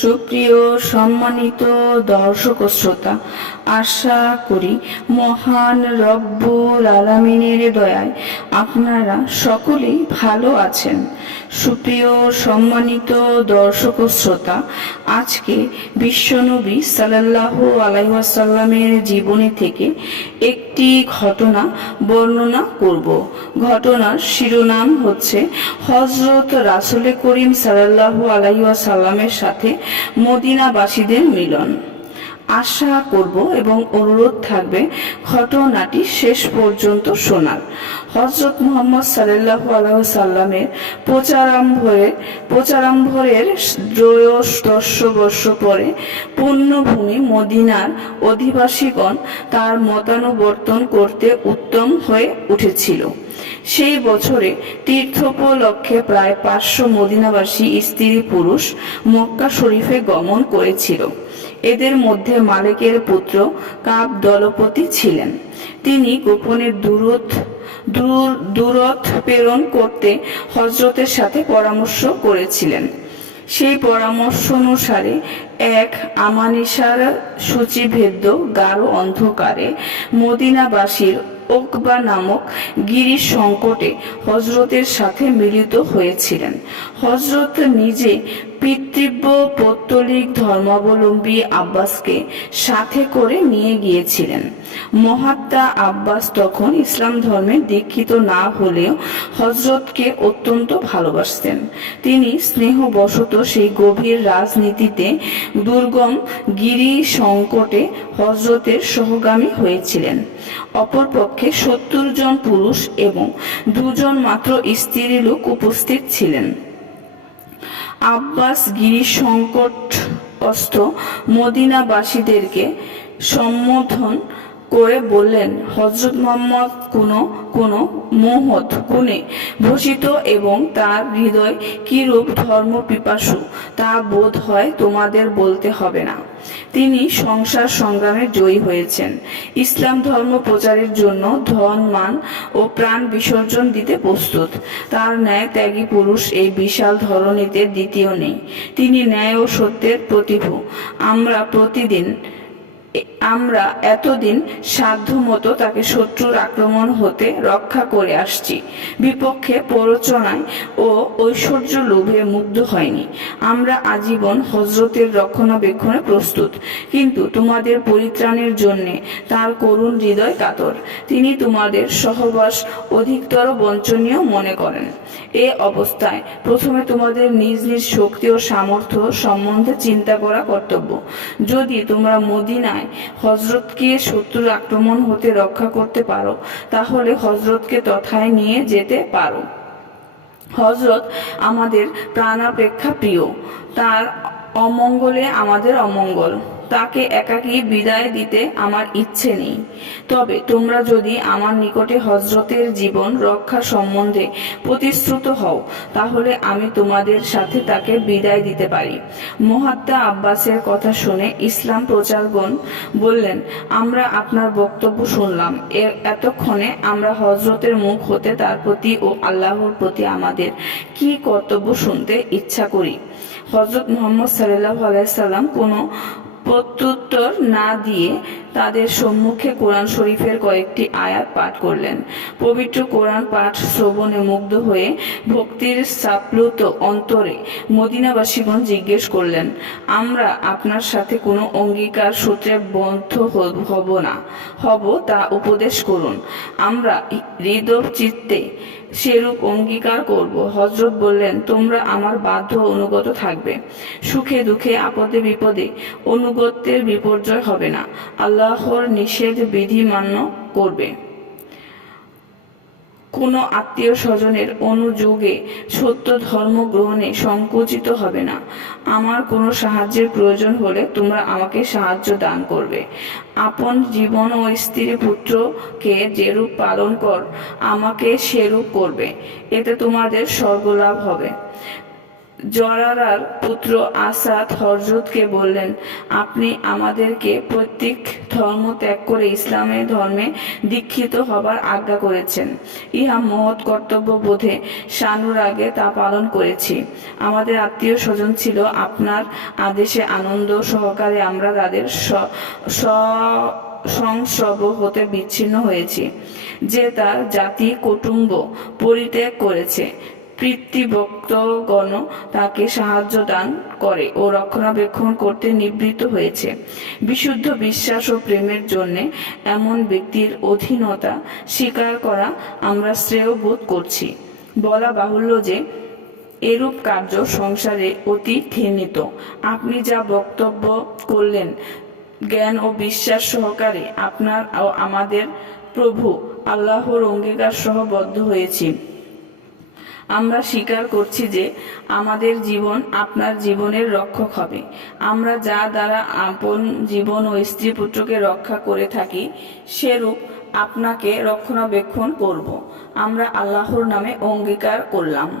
সুপ্রিয় সম্মানিত দর্শক শ্রোতা, আশা করি মহান রব্বুল আলামিনের দয়ায় আপনারা সকলেই ভালো আছেন। সুপ্রিয় সম্মানিত দর্শক শ্রোতা, আজকে বিশ্বনবী সাল্লাল্লাহু আলাইহি ওয়াসাল্লামের জীবনী থেকে একটি ঘটনা বর্ণনা করব। ঘটনার শিরোনাম হচ্ছে হজরত রাসুল করিম সাল্লাল্লাহু আলাইহি ওয়াসাল্লামের সাথে মদিনাবাসীদের মিলন। আশা করব এবং অনুরোধ থাকবে, ঘটনাটি শেষ পর্যন্ত শোনার। হজরত মোহাম্মদ সাল্লাহ সাল্লামের প্রচারাম্ভরে, প্রচারাম্ভরের ত্রয়োদশ বর্ষ পরে পুণ্যভূমি মদিনার অধিবাসীগণ তার মতানুবর্তন করতে উত্তম হয়ে উঠেছিল। সেই বছরে তীর্থোপলক্ষে প্রায় পাঁচশো মদিনাবাসী স্ত্রী পুরুষ মক্কা শরীফে গমন করেছিল। এদের মধ্যে মালিকের পুত্র কাব দলপতি ছিলেন। তিনি গোপনে দূরত দূর দূরত প্রেরণ করতে হজরতের সাথে পরামর্শ করেছিলেন। সেই পরামর্শ অনুসারে এক আমানিসার সূচিভেদ্য গাঢ় অন্ধকারে মদিনাবাসীর ওকবা নামক গিরি সংকটে হজরতের সাথে মিলিত হয়েছিলেন। হজরত নিজে পিতৃব্য পৌত্তলিক ধর্মাবলম্বী আব্বাসকে সাথে করে নিয়ে গিয়েছিলেন। মহাত্মা আব্বাস তখন ইসলাম ধর্মে দীক্ষিত না হলেও হজরতকে অত্যন্ত ভালোবাসতেন। তিনি স্নেহবশত সেই গভীর রাজনীতিতে দুর্গম গিরি সংকটে হজরতের সহগামী হয়েছিলেন। অপরপক্ষে সত্তর জন পুরুষ এবং দুজন মাত্র স্ত্রী লোক উপস্থিত ছিলেন। আব্বাস গিরি সংকট অস্ত্র মদিনাবাসীদেরকে সম্বোধন করে বললেন হজরত মোহাম্মদ কোনো কোনো মোহত গুণে ভূষিত এবং তার হৃদয় কিরূপ ধর্ম পিপাসু তা বোধ হয় তোমাদের বলতে হবে না। তিনি সংসার সংগ্রামে জয়ী হয়েছেন। ইসলাম ধর্ম প্রচারের জন্য ধন, মান ও প্রাণ বিসর্জন দিতে প্রস্তুত। তার ন্যায় ত্যাগী পুরুষ এই বিশাল ধরনীতে দ্বিতীয় নেই। তিনি ন্যায় ও সত্যের প্রতিভু। আমরা প্রতিদিন আমরা এতদিন সাধ্যমতো তাকে শত্রুর আক্রমণ হতে রক্ষা করে আসছি। বিপক্ষে প্ররোচনায় ও ঐশ্বর্য লোভে মুগ্ধ হয়নি। আমরা আজীবন হজরতের রক্ষণাবেক্ষণে প্রস্তুত। কিন্তু তোমাদের পরিত্রাণের জন্যে তার করুণ হৃদয় কাতর। তিনি তোমাদের সহবাস অধিকতর বঞ্চনীয় মনে করেন। এ অবস্থায় প্রথমে তোমাদের নিজ নিজ শক্তি ও সামর্থ্য সম্বন্ধে চিন্তা করা কর্তব্য। যদি তোমরা মদিনায় হজরতকে শত্রুর আক্রমণ হতে রক্ষা করতে পারো, তাহলে হজরতকে তথায় নিয়ে যেতে পারো। হজরত আমাদের প্রাণাপেক্ষা প্রিয়, তার অমঙ্গলে আমাদের অমঙ্গল। তাকে একাকী বিদায় দিতে আমার ইচ্ছে নেই। তবে তোমরা যদি আমার নিকটে হজরতের জীবন রক্ষা সম্বন্ধে প্রতিশ্রুত হও, তাহলে আমি তোমাদের সাথে তাকে বিদায় দিতে পারি। মহাত্মা আব্বাসের কথা শুনে ইসলাম প্রচারগণ বললেন, আমরা আপনার বক্তব্য শুনলাম। এর এতক্ষণে আমরা হজরতের মুখ হতে তার প্রতি ও আল্লাহর প্রতি আমাদের কি কর্তব্য শুনতে ইচ্ছা করি? হজরত মোহাম্মদ সাল্লাহ আলাইসাল্লাম কোনো প্রত্যুত্তর না দিয়ে তাদের সম্মুখে কোরআন শরীফের কয়েকটি আয়াত পাঠ করলেন। পবিত্র কোরআন পাঠ শ্রবণে মুগ্ধ হয়ে ভক্তির সাপ্লুত অন্তরে মদিনাবাসীগণ জিজ্ঞেস করলেন, আমরা আপনার সাথে কোনো অঙ্গীকার সূত্রে বদ্ধ হ- হব না। হব তা উপদেশ করুন। আমরা হৃদয় চিত্তে সেরূপ অঙ্গীকার করব। হজরত বললেন, তোমরা আমার বাধ্য অনুগত থাকবে। সুখে দুঃখে, আপদে বিপদে অনুগত্যের বিপর্যয় হবে না। আল্লাহর নিষেধ বিধি মান্য করবে। কোনো আত্মীয় স্বজনের অনুযোগে সত্য ধর্ম গ্রহণে সংকুচিত হবে না। আমার কোনো সাহায্যের প্রয়োজন হলে তোমরা আমাকে সাহায্য দান করবে। আপন জীবন ও স্ত্রী পুত্রকে যেরূপ পালন কর, আমাকে সেরূপ করবে। এতে তোমাদের স্বর্গলাভ হবে। জরারার পুত্র আসাদ হরজতকে বললেন, আপনি আমাদেরকে প্রত্যেক ধর্ম ত্যাগ করে ইসলামের ধর্মে দীক্ষিত হবার আজ্ঞা করেছেন। ইহা মহৎ কর্তব্য বোধে শানুর আগে তা পালন করেছি। আমাদের আত্মীয় স্বজন ছিল, আপনার আদেশে আনন্দ সহকারে আমরা তাদের স- স- সংসর্গ হতে বিচ্ছিন্ন হয়েছি। যে তার জাতি কুটুম্ব পরিত্যাগ করেছে পিতৃভক্তগণ তাকে সাহায্য দান করে ও রক্ষণাবেক্ষণ করতে নিবৃত্ত হয়েছে। বিশুদ্ধ বিশ্বাস ও প্রেমের জন্য এমন ব্যক্তির অধীনতা স্বীকার করা আমরা শ্রেয় বোধ করছি। বলা বাহুল্য যে, এরূপ কার্য সংসারে অতি ঘৃণিত। আপনি যা বক্তব্য করলেন, জ্ঞান ও বিশ্বাস সহকারে আপনার ও আমাদের প্রভু আল্লাহর অঙ্গীকার সহ বদ্ধ হয়েছি। আমরা স্বীকার করছি যে আমাদের জীবন আপনার জীবনের রক্ষক হবে। আমরা যা দ্বারা আপন জীবন ও স্ত্রী পুত্রকে রক্ষা করে থাকি, সেরূপ আপনাকে রক্ষণাবেক্ষণ করব। আমরা আল্লাহর নামে অঙ্গীকার করলাম।